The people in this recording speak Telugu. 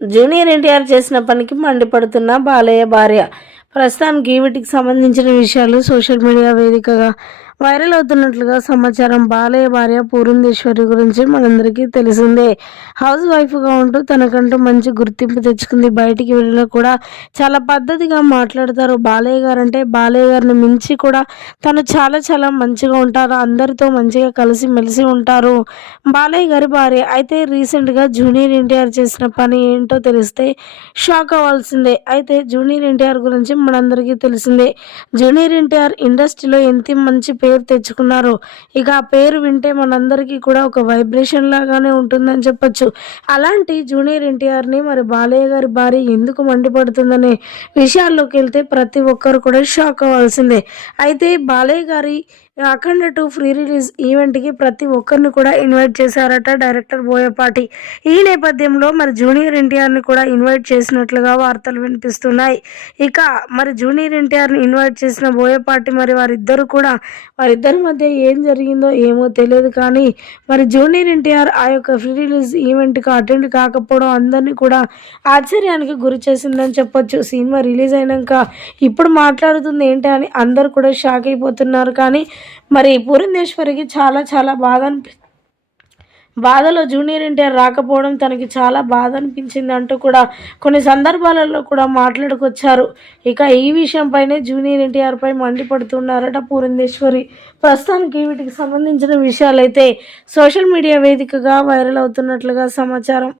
జూనియర్ ఎన్టీఆర్ చేసిన పనికి మండిపడుతున్న బాలయ్య భార్య. ప్రస్తుతానికి వీటికి సంబంధించిన విషయాలు సోషల్ మీడియా వేదికగా వైరల్ అవుతున్నట్లుగా సమాచారం. బాలయ్య భార్య పురంధేశ్వరి గురించి మనందరికీ తెలిసిందే. హౌస్ వైఫ్గా ఉంటూ తనకంటూ మంచి గుర్తింపు తెచ్చుకుంది. బయటికి వెళ్ళినా కూడా చాలా పద్ధతిగా మాట్లాడతారు. బాలయ్య గారు అంటే బాలయ్య గారిని మించి కూడా తను చాలా చాలా మంచిగా ఉంటారు. అందరితో మంచిగా కలిసి మెలిసి ఉంటారు బాలయ్య గారి భార్య. అయితే రీసెంట్గా జూనియర్ ఎన్టీఆర్ చేసిన పని ఏంటో తెలిస్తే షాక్ అవ్వాల్సిందే. అయితే జూనియర్ ఎన్టీఆర్ గురించి మనందరికీ తెలిసిందే. జూనియర్ ఎన్టీఆర్ ఇండస్ట్రీలో ఎంత మంచి పేరు తెచ్చుకున్నారు. ఇక ఆ పేరు వింటే మనందరికీ కూడా ఒక వైబ్రేషన్ లాగానే ఉంటుందని చెప్పొచ్చు. అలాంటి జూనియర్ ఎన్టీఆర్ని మరి బాలయ్య గారి భార్య ఎందుకు మండిపడుతుందనే విషయాల్లోకి వెళ్తే ప్రతి ఒక్కరు కూడా షాక్ అవ్వాల్సిందే. అయితే బాలయ్య గారి అఖండ 2 ఫ్రీ రిలీజ్ ఈవెంట్కి ప్రతి ఒక్కరిని కూడా ఇన్వైట్ చేశారట డైరెక్టర్ బోయపాటి. ఈ నేపథ్యంలో మరి జూనియర్ ఎన్టీఆర్ని కూడా ఇన్వైట్ చేసినట్లుగా వార్తలు వినిపిస్తున్నాయి. ఇక మరి జూనియర్ ఎన్టీఆర్ని ఇన్వైట్ చేసిన బోయపాటి మరి వారిద్దరి మధ్య ఏం జరిగిందో ఏమో తెలియదు. కానీ మరి జూనియర్ ఎన్టీఆర్ ఆ యొక్క ఫ్రీ రిలీజ్ ఈవెంట్కి అటెండ్ కాకపోవడం అందరినీ కూడా ఆశ్చర్యానికి గురి చేసిందని చెప్పొచ్చు. సినిమా రిలీజ్ అయినాక ఇప్పుడు మాట్లాడుతుంది ఏంటి అని అందరు కూడా షాక్ అయిపోతున్నారు. కానీ మరి పురంధేశ్వరికి చాలా చాలా బాధలో జూనియర్ ఎన్టీఆర్ రాకపోవడం తనకి చాలా బాధ అనిపించింది అంటూ కూడా కొన్ని సందర్భాలలో కూడా మాట్లాడుకొచ్చారు. ఇక ఈ విషయంపైనే జూనియర్ ఎన్టీఆర్ పై మండిపడుతున్నారట పురంధేశ్వరి. ప్రస్తుతానికి వీటికి సంబంధించిన విషయాలైతే సోషల్ మీడియా వేదికగా వైరల్ అవుతున్నట్లుగా సమాచారం.